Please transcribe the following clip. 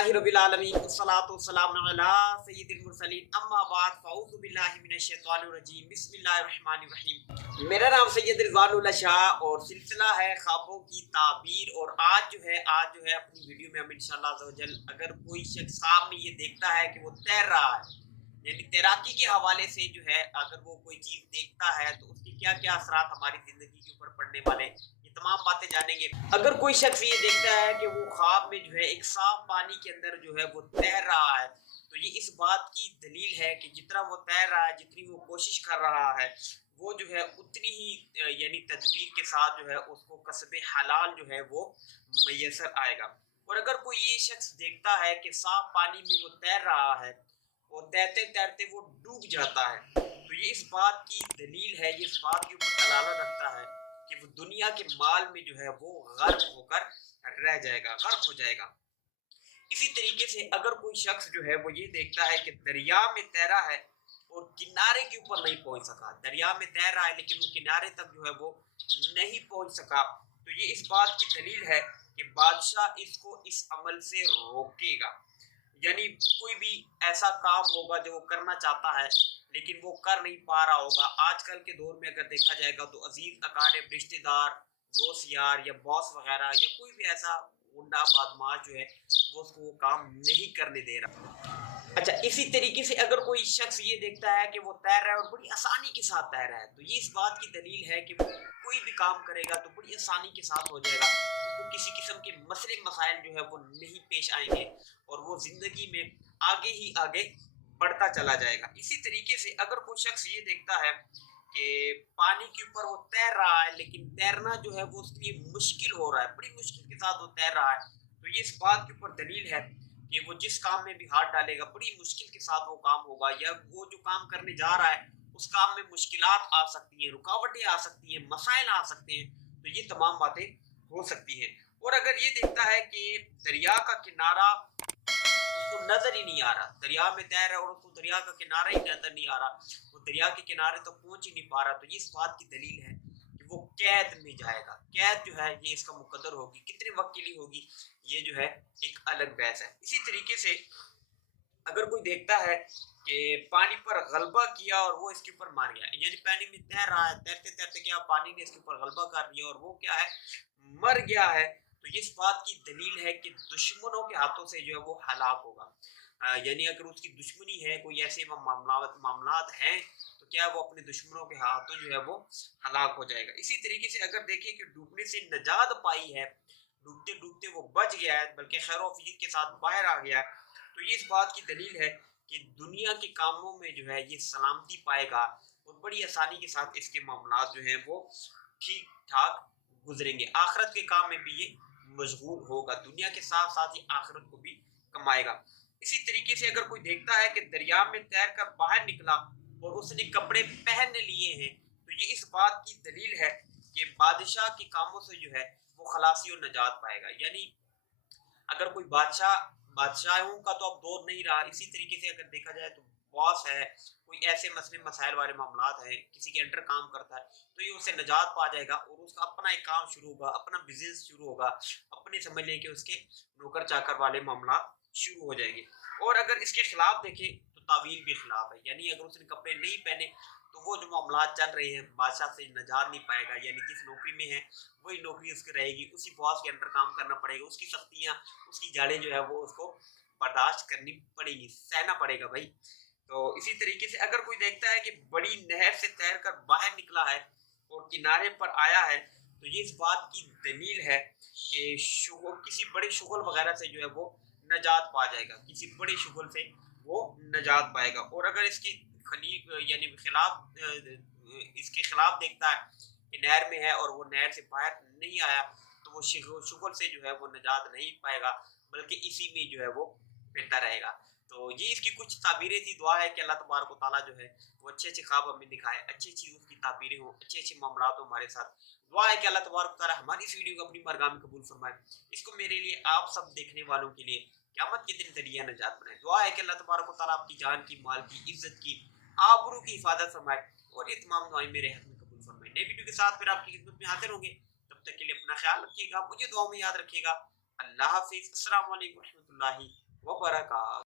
अल्हम्दुलिल्लाहि रब्बिल आलमीन वस्सलातु वस्सलामु अला सय्यिदिल मुरसलीन अम्मा बाद फ़अऊज़ु बिल्लाहि मिनश शैतानिर रजीम बिस्मिल्लाहिर रहमानिर रहीम। मेरा नाम सैयद रिज़वानुल्लाह शाह और सिलसिला है ख्वाबों की ताबीर। और आज जो है अपनी वीडियो में हम इंशाअल्लाह अज़्ज़ा वजल अगर कोई शख्स ख्वाब में ये देखता है कि वो तैर रहा है, यानी तैराकी के हवाले से जो है अगर वो कोई चीज़ देखता है तो उसके क्या क्या असरात हमारी ज़िंदगी के ऊपर पड़ने वाले हैं, ये तमाम बातें जानेंगे। अगर कोई शख्स ये देखता है कि वो ख्वाब में जो है एक साफ पानी के अंदर जो है वो तैर रहा है, तो ये इस बात की दलील है कि जितना वो तैर रहा है, जितनी वो कोशिश कर रहा है, वो जो है उतनी ही यानी तदबीर के साथ जो है उसको कसबे हलाल जो है वो मैसर आएगा। और अगर कोई ये शख्स देखता है कि साफ पानी में वो तैर रहा है और तैरते तैरते वो डूब जाता है, तो ये इस बात की दलील है, ये इस बात के ऊपर दलालत रखता है कि वो दुनिया के माल में जो है वो गर्क होकर रह जाएगा, गर्क हो जाएगा। इसी तरीके से अगर कोई शख्स जो है वो ये देखता है कि दरिया में तैरा है और किनारे के ऊपर नहीं पहुंच सका, दरिया में तैर रहा है लेकिन वो किनारे तक जो है वो नहीं पहुंच सका, तो ये इस बात की दलील है कि बादशाह इसको इस अमल से रोकेगा। यानी कोई भी ऐसा काम होगा जो वो करना चाहता है लेकिन वो कर नहीं पा रहा होगा। आजकल के दौर में अगर देखा जाएगा तो अजीज अकारिब, रिश्तेदार, दोस्त यार या बॉस वगैरह या कोई भी ऐसा गुंडा बदमाश जो है वो उसको वो काम नहीं करने दे रहा। अच्छा, इसी तरीके से अगर कोई शख्स ये देखता है कि वो तैर रहा है और बड़ी आसानी के साथ तैर रहा है, तो ये इस बात की दलील है कि वो कोई भी काम करेगा तो बड़ी आसानी के साथ हो जाएगा, तो किसी किस्म के मसले मसाइल जो है वो नहीं पेश आएंगे और वो जिंदगी में आगे ही आगे बढ़ता चला जाएगा। इसी तरीके से अगर कोई शख्स ये देखता है कि पानी के ऊपर वो तैर रहा है लेकिन तैरना जो है वो उसके लिए मुश्किल हो रहा है, बड़ी मुश्किल के साथ वो तैर रहा है, तो ये इस बात के ऊपर दलील है कि वो जिस काम में भी हाथ डालेगा बड़ी मुश्किल के साथ वो काम होगा, या वो जो काम करने जा रहा है उस काम में मुश्किलात आ सकती हैं, रुकावटें आ सकती हैं, मसाइल आ सकते हैं, तो ये तमाम बातें हो सकती हैं। और अगर ये देखता है कि दरिया का किनारा उसको नजर ही नहीं आ रहा, दरिया में तैर रहा है और उसको दरिया का किनारा ही नजर नहीं आ रहा, वो दरिया के किनारे तक तो पहुंच ही नहीं पा रहा, तो ये इस बात की दलील है कि वो कैद में जाएगा। कैद जो है ये इसका मुकद्दर होगी, कितने वक्त के लिए होगी ये जो है एक अलग बहस है। इसी तरीके से अगर कोई देखता है कि पानी पर गलबा किया और वो इसके ऊपर मार गया, यानी पानी में तैर रहा है, तैरते तैरते क्या पानी ने इसके ऊपर गलबा कर दिया और वो क्या है मर गया है, तो ये इस बात की दलील है कि दुश्मनों के हाथों से जो है वो हलाक होगा। यानी अगर उसकी दुश्मनी है, कोई ऐसे मामलात हैं, तो क्या वो अपने दुश्मनों के हाथों जो है वो हलाक हो जाएगा। इसी तरीके से अगर देखें कि डूबने से नजात पाई है, डूबते डूबते वो बच गया है बल्कि खैर वफीद के साथ बाहर आ गया है, तो ये इस बात की दलील है कि दुनिया के कामों में जो है ये सलामती पाएगा और बड़ी आसानी के साथ इसके मामलात जो हैं वो ठीक ठाक गुजरेंगे। आखिरत के काम में भी ये मशगूल होगा, दुनिया के साथ साथ ये आखिरत को भी कमाएगा। इसी तरीके से अगर कोई देखता है कि दरिया में तैर कर बाहर निकला और उसने कपड़े पहन लिए हैं, तो ये इस बात की दलील है कि बादशाह के कामों से जो है वो खलासी और नजात पाएगा। यानी अगर कोई बादशाहों का तो अब दौर नहीं रहा, इसी तरीके से अगर देखा जाए तो बॉस है, कोई ऐसे मसले मसाइल वाले मामलात हैं, किसी के अंडर काम करता है, तो ये उससे निजात पा जाएगा और उसका अपना एक काम शुरू होगा, अपना बिजनेस शुरू होगा, अपने समझ लें कि उसके नौकर चाकर वाले मामला शुरू हो जाएंगे। और अगर इसके खिलाफ देखें तो तावील भी खिलाफ है, यानी अगर उसने कपड़े नहीं पहने तो वो जो मामला चल रहे हैं बादशाह से नजात नहीं पाएगा, यानी जिस नौकरी में है वही नौकरी उसकी रहेगी, उसी बॉस के अंडर काम करना पड़ेगा, उसकी सख्तियाँ, उसकी जाड़ें जो है वो उसको बर्दाश्त करनी पड़ेगी, सहना पड़ेगा भाई। तो इसी तरीके से अगर कोई देखता है कि बड़ी नहर से तैर कर बाहर निकला है और किनारे पर आया है, तो ये इस बात की दलील है कि किसी बड़े शुगल वगैरह से जो है वो नजात पा जाएगा, किसी बड़े शुगल से वो नजात पाएगा। और अगर इसके यानी इसके खिलाफ देखता है कि नहर में है और वो नहर से बाहर नहीं आया, तो वो शुगल से जो है वो निजात नहीं पाएगा बल्कि इसी में जो है वो फिरता रहेगा। तो ये इसकी कुछ ताबीरें थी। दुआ है कि अल्लाह तबारक व तआला जो है वो अच्छे अच्छे ख्वाब हमें दिखाए, अच्छी अच्छी उसकी ताबीरें हो, अच्छे अच्छे मामलात हो हमारे साथ। दुआ है कि अल्लाह तबारक व तआला हमारी इस वीडियो को अपनी बारगाह में कबूल फरमाए, इसको मेरे लिए, आप सब देखने वालों के लिए क़यामत के दिन जरिया नजात बनाए। दुआ है कि अल्लाह तबारक व तआला आपकी जान की, माल की, इज्जत की, आबरू की हिफाजत फरमाए और ये तमाम दुआएं मेरे हक में कबूल फरमाए। नई वीडियो के साथ फिर आपकी खिदमत में हाजिर होंगे, तब तक के लिए अपना ख्याल रखिएगा, मुझे दुआ में याद रखिएगा। अल्लाह हाफिज़। अस्सलामु अलैकुम व रहमतुल्लाहि وبرکاتہ۔